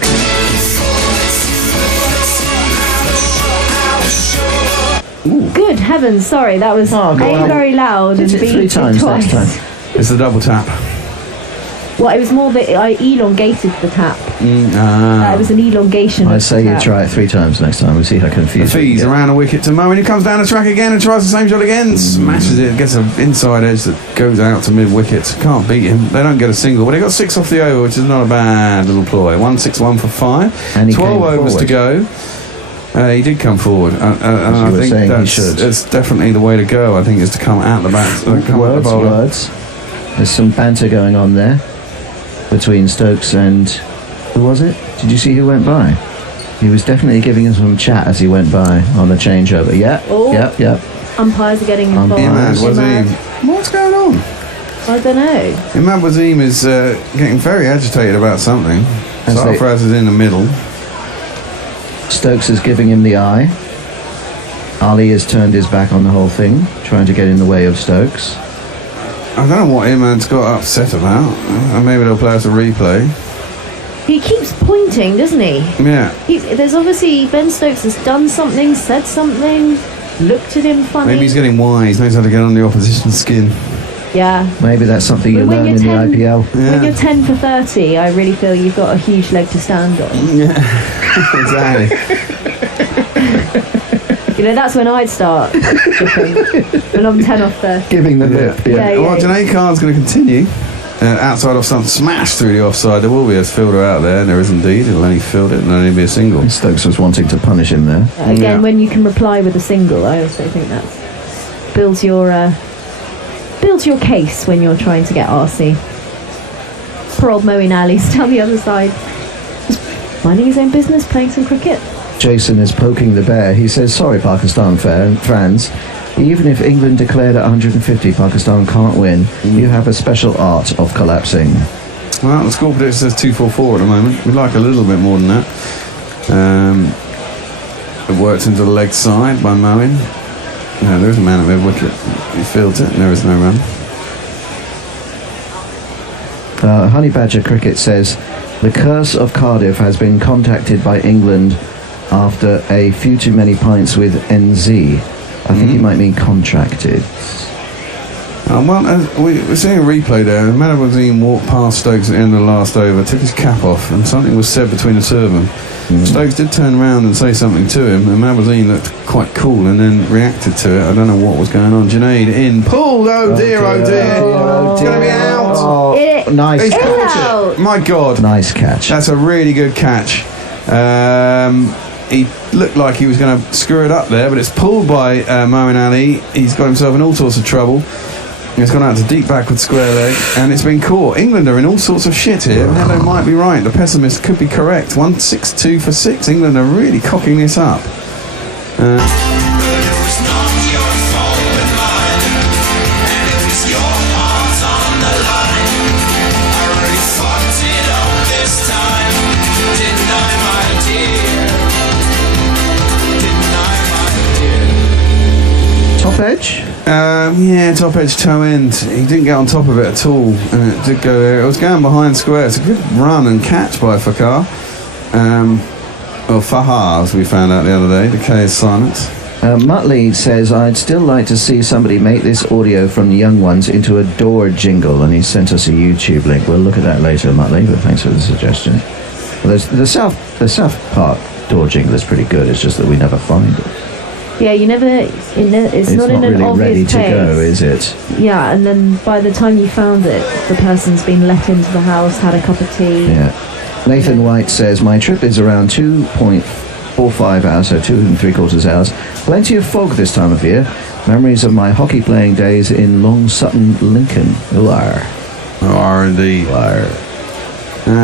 Good heavens, sorry, that was very loud and B 3 times twice. next time. It's the double tap. Well, it was more that I elongated the tap. It was an elongation. I say you try it 3 times next time. We'll see how confused. Fees around a wicket to Moen. He comes down the track again and tries the same shot again. Smashes it. Gets an inside edge that goes out to mid wicket. Can't beat him. They don't get a single, but he got 6 off the over, which is not a bad little ploy. 1-6-1 for 5. And 12 overs to go. He did come forward, and I think that's definitely the way to go. I think is to come out the back. Words. There's some banter going on there between Stokes and who was it? Did you see who went by? He was definitely giving us some chat as he went by on the changeover. Yeah. Oh. Yep. Umpires are getting involved. What's going on? I don't know. Imad Wasim is getting very agitated about something. Sarfraz is in the middle. Stokes is giving him the eye. Ali has turned his back on the whole thing, trying to get in the way of Stokes. I don't know what Imad's got upset about. Maybe they'll play us a replay. He keeps pointing, doesn't he? Yeah. There's obviously Ben Stokes has done something, said something, looked at him funny. Maybe he's getting wise, knows how to get on the opposition's skin. Yeah. Maybe that's something you learn in the IPL. When you're 10 for 30, I really feel you've got a huge leg to stand on. Yeah, exactly. That's when I'd start chipping. When I'm 10 off 30. Giving the lip. Well, Janae Khan's going to continue. Outside off some smash through the offside. There will be a fielder out there, and there is indeed. It'll only field it, and it'll only be a single. Stokes was wanting to punish him there. Again, when you can reply with a single, I also think that builds your case when you're trying to get Aussie. Poor old Moeen Ali's down the other side, just minding his own business, playing some cricket. Jason is poking the bear. He says, sorry Pakistan fans, even if England declared at 150 Pakistan can't win, you have a special art of collapsing. Well, the score predictor says 2-4-4 at the moment. We'd like a little bit more than that. It worked into the leg side by Moeen. No, there is a man at mid wicket. He fields it and there is no run. Honey Badger Cricket says, the curse of Cardiff has been contacted by England after a few too many pints with NZ. I think he might mean contracted. We're seeing a replay there. Imad Wasim walked past Stokes at the end of the last over, took his cap off, and something was said between the two of them. Stokes did turn around and say something to him, and Imad Wasim looked quite cool and then reacted to it. I don't know what was going on. Junaid in, pulled, oh dear. It's going to be out. Nice catch. Out. My God. Nice catch. That's a really good catch. He looked like he was going to screw it up there, but it's pulled by Moeen Ali. He's got himself in all sorts of trouble. It's gone out to deep backward square leg, and it's been caught. England are in all sorts of shit here. Hello might be right. The pessimist could be correct. 1-6-2 for 6. England are really cocking this up. Top edge? Top edge toe end. He didn't get on top of it at all, and it did go there. It was going behind square. It's a good run and catch by Fakar. Or Fahar, as we found out the other day. The K is silent. Muttley says, I'd still like to see somebody make this audio from the young ones into a door jingle, and he sent us a YouTube link. We'll look at that later, Muttley, but thanks for the suggestion. Well, the South Park door jingle is pretty good. It's just that we never find it. Yeah, you never. It's not in an really obvious ready place. to go, is it? Yeah, and then by the time you found it, the person's been let into the house, had a cup of tea. Yeah. Nathan White says, my trip is around 2.45 hours, so 2.75 hours. Plenty of fog this time of year. Memories of my hockey playing days in Long Sutton, Lincoln. indeed.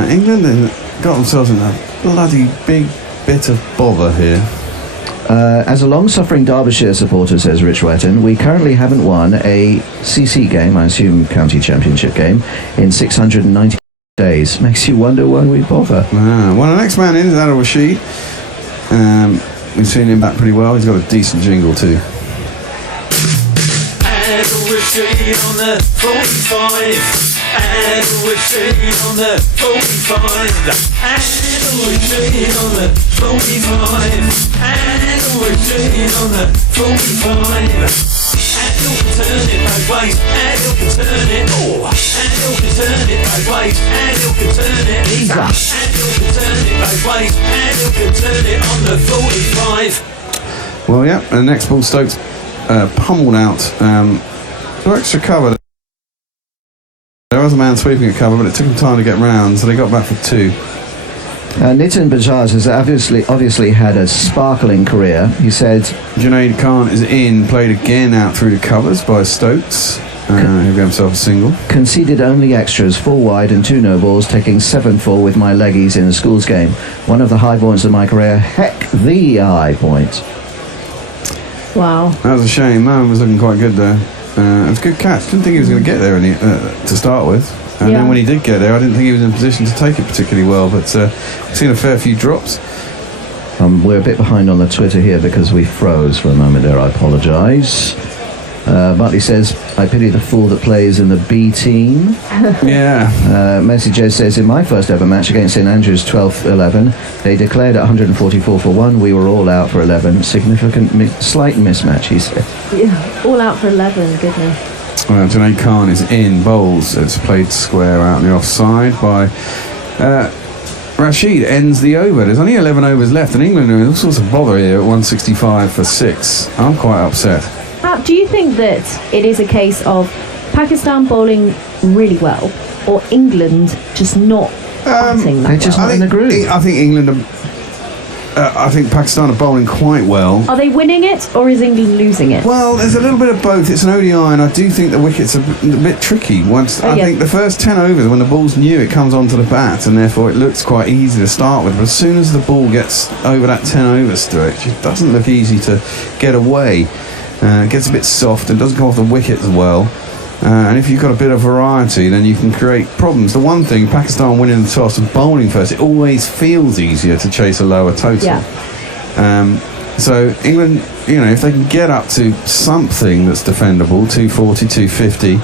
England got themselves in a bloody big bit of bother here. As a long-suffering Derbyshire supporter, says Rich Wetton, we currently haven't won a CC game, I assume county championship game, in 690 days. Makes you wonder why we bother. Well, the next man in is Adil Rashid. We've seen him back pretty well. He's got a decent jingle too. Adil Rashid on the 45. Adil Rashid on the 45. Adil Rashid on the 45. Adil Rashid on the 45. Adil can turn it both ways. Adil can turn it. Oh, Adil can turn it both ways. Adil can turn it. Adil can turn it both ways. Adil can turn it on the 45. Well, yeah, and the next ball Stokes pummeled out for extra cover. There was a man sweeping at cover, but it took him time to get round, so they got back for 2. Nitin Bajaj has obviously had a sparkling career. He said, Junaid Khan is in, played again out through the covers by Stokes. He'll get himself a single. Conceded only extras, 4 wide and 2 no balls, taking 7-4 with my leggies in a schools game. One of the high points of my career. Heck, the high point. Wow. That was a shame. Man was looking quite good there. It was a good catch. Didn't think he was going to get there to start with. And then when he did get there, I didn't think he was in a position to take it particularly well. But I've seen a fair few drops. We're a bit behind on the Twitter here because we froze for a moment there. I apologise. Butley says, I pity the fool that plays in the B team. Yeah. Messi says, in my first ever match against St Andrews 12th 11, they declared at 144 for 1. We were all out for 11. Significant slight mismatch, he said. Yeah, all out for 11, goodness. Junaid Khan is in, bowls. It's played square out on the offside by Rashid. Ends the over. There's only 11 overs left, and England are in all sorts of bother here at 165 for 6. I'm quite upset. Do you think that it is a case of Pakistan bowling really well, or England just not batting that They're just not in the groove? I think England are... I think Pakistan are bowling quite well. Are they winning it, or is England losing it? Well, there's a little bit of both. It's an ODI, and I do think the wickets are a bit tricky. I think the first 10 overs, when the ball's new, it comes onto the bat, and therefore it looks quite easy to start with. But as soon as the ball gets over that 10 over stretch, it doesn't look easy to get away. It gets a bit soft and doesn't come off the wicket as well. And if you've got a bit of variety, then you can create problems. The one thing, Pakistan winning the toss and bowling first, it always feels easier to chase a lower total. Yeah. So England, if they can get up to something that's defendable, 240, 250,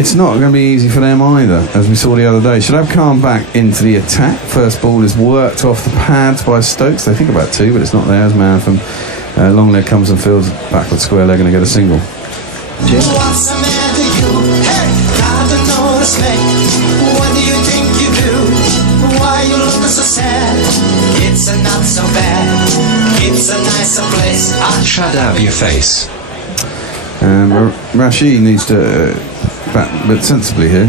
it's not going to be easy for them either, as we saw the other day. Should have Khan back into the attack. First ball is worked off the pads by Stokes. They think about 2, but it's not theirs. Man from long leg comes and fields backward square leg, and they get a single. What's the matter you? Hey, gotta notice me. What do you think you do? Why you looking so sad? It's not so bad. It's a nicer place. Shut up your face. Rashid needs to bat a bit sensibly here.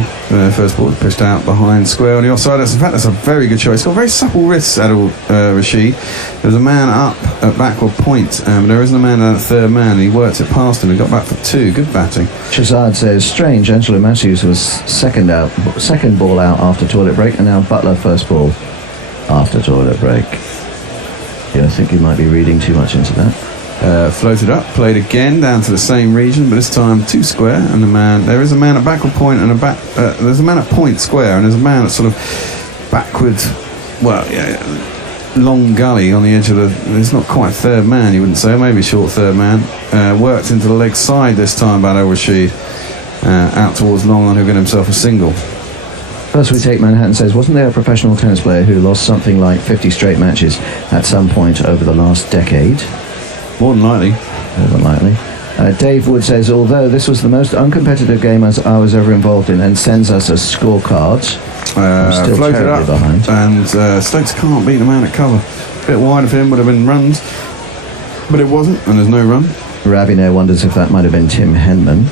First ball pushed out behind square on the offside. That's a very good shot. He's got very supple wrists, Adil Rashid. There's a man up at backward point. There isn't a man at third man. He worked it past him. He got back for 2. Good batting. Shazad says, strange, Angelo Matthews was second ball out after toilet break, and now Butler first ball after toilet break. Yeah, I think you might be reading too much into that. Floated up, played again down to the same region, but this time 2 square, and there is a man at backward point and there's a man at point square, and there's a man at sort of backward, long gully on the edge of it's not quite third man, you wouldn't say, maybe short third man. Worked into the leg side this time by Adil Rashid, out towards long on, who got himself a single. First we take Manhattan says, wasn't there a professional tennis player who lost something like 50 straight matches at some point over the last decade? More than likely. Dave Wood says, although this was the most uncompetitive game I was ever involved in, and sends us a scorecard. Still Floated up behind. And Stokes can't beat the man at cover. A bit wide of him, would have been runs. But it wasn't, and there's no run. Ravi now wonders if that might have been Tim Henman.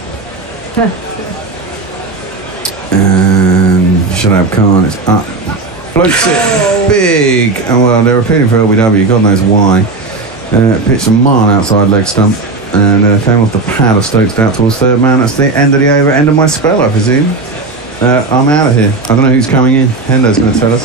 And Shadab Khan is up. Floats it big. Oh, well, they're appealing for LBW, God knows why. Pitched a mile outside leg stump and came off the pad of Stokes out towards third man. That's the end of the over, end of my spell, I presume. I'm out of here. I don't know who's coming in. Hendo's going to tell us.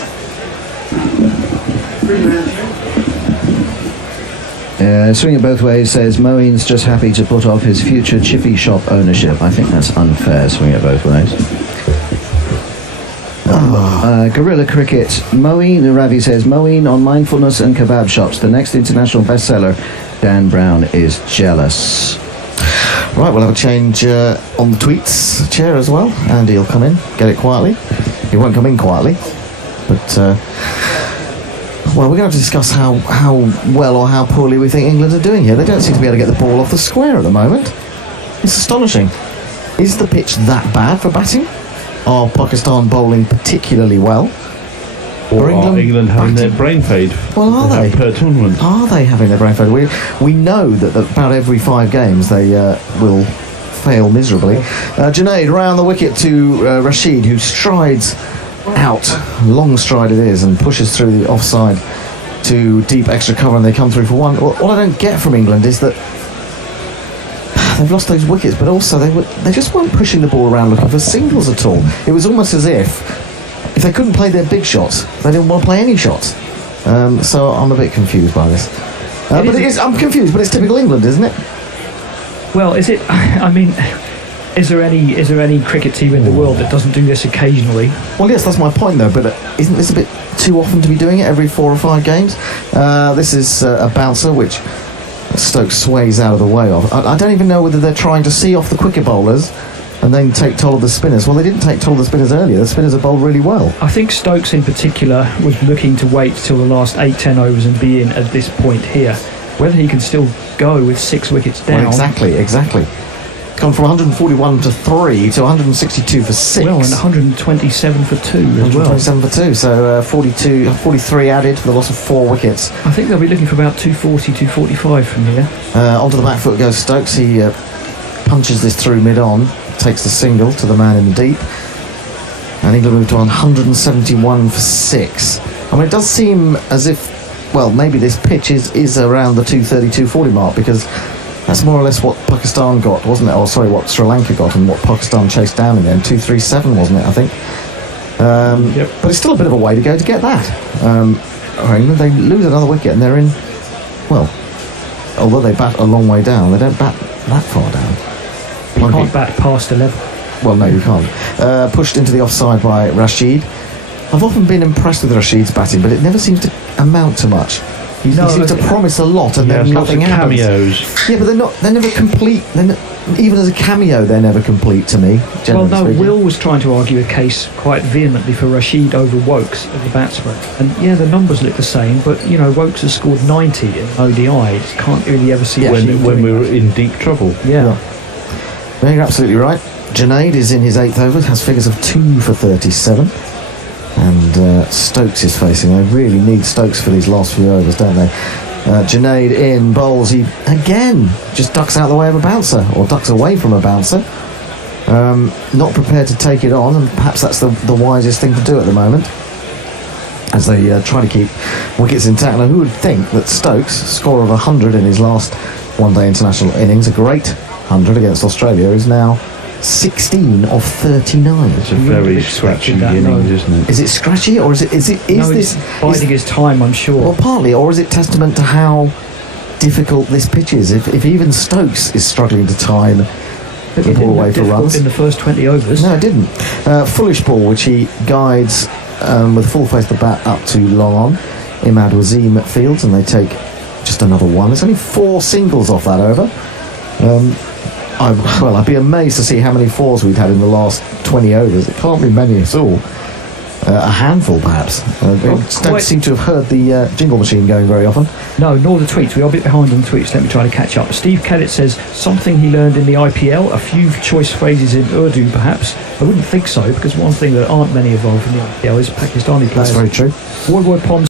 Swing it both ways says Moeen's just happy to put off his future chippy shop ownership. I think that's unfair, swing it both ways. Guerrilla Cricket. Moeen, Ravi says, Moeen on mindfulness and kebab shops. The next international bestseller. Dan Brown is jealous. Right, we'll have a change on the tweets chair as well. Andy will come in, get it quietly. He won't come in quietly, but well, we're going to have to discuss how well or how poorly we think England are doing here. They don't seem to be able to get the ball off the square at the moment. It's astonishing. Is the pitch that bad for batting? Are Pakistan bowling particularly well? Or are England having their brain fade? Well, are they? Per tournament. Are they having their brain fade? We know that about every 5 games they will fail miserably. Junaid round the wicket to Rashid, who strides out, long stride it is, and pushes through the offside to deep extra cover, and they come through for one. What I don't get from England is that they've lost those wickets, but also they just weren't pushing the ball around looking for singles at all. It was almost as if they couldn't play their big shots, they didn't want to play any shots. So I'm a bit confused by this. I'm confused, but it's typical England, isn't it? Well, is it? I mean, is there any cricket team in the world that doesn't do this occasionally? Well, yes, that's my point, though. But isn't this a bit too often to be doing it every 4 or 5 games? This is a bouncer which Stokes sways out of the way of. I don't even know whether they're trying to see off the quicker bowlers and then take toll of the spinners. Well, they didn't take toll of the spinners earlier. The spinners have bowled really well. I think Stokes in particular was looking to wait till the last 8-10 overs and be in at this point here. Whether he can still go with 6 wickets down. Well, exactly. Gone from 141 for 3 to 162 for 6. Well, and 127 for 2 as well. 127 for 2, so 43 added for the loss of 4 wickets. I think they'll be looking for about 240, 245 from here. Onto the back foot goes Stokes. He punches this through mid-on, takes the single to the man in the deep, and England moved to 171 for 6. I mean, it does seem as if, well, maybe this pitch is around the 230, 240 mark, because that's more or less what Pakistan got, wasn't it? Or sorry, what Sri Lanka got and what Pakistan chased down in the end. 237, wasn't it, I think? Yep. But it's still a bit of a way to go to get that. England, they lose another wicket and they're in, well, although they bat a long way down, they don't bat that far down. You can't bat past 11. Well, no, you can't. Pushed into the offside by Rashid. I've often been impressed with Rashid's batting, but it never seems to amount to much. He seems to promise a lot and then nothing happens. Cameos. Yeah, but they're never complete. Even as a cameo, they're never complete to me. Well, no, speaking. Will was trying to argue a case quite vehemently for Rashid over Wokes as a batsman. And yeah, the numbers look the same, but you know, Wokes has scored 90 in ODI. You can't really ever see when we were in deep trouble. Yeah. You're absolutely right. Junaid is in his 8th over, has figures of 2 for 37. And Stokes is facing. They really need Stokes for these last few overs, don't they? Junaid in, bowls. He again just ducks out the way of a bouncer, or ducks away from a bouncer. Not prepared to take it on, and perhaps that's the wisest thing to do at the moment, as they try to keep wickets intact. Now, who would think that Stokes, score of 100 in his last one-day international innings, a great 100 against Australia, is now 16 of 39. It's a very scratchy innings, isn't it? Is it scratchy, or is this biding his time, I'm sure? Well, partly, or is it testament to how difficult this pitch is? If even Stokes is struggling to time the ball away for runs in the first 20 overs. No, it didn't. Foolish ball, which he guides with full face the bat up to long on. Imad Wasim fields, and they take just another one. There's only 4 singles off that over. I'd be amazed to see how many 4s we'd had in the last 20 overs. It can't be many at all. A handful, perhaps. Don't seem to have heard the jingle machine going very often. No, nor the tweets. We are a bit behind on the tweets. Let me try to catch up. Steve Kellett says, something he learned in the IPL, a few choice phrases in Urdu, perhaps. I wouldn't think so, because one thing that aren't many involved in the IPL is Pakistani players. That's very true. World War Pond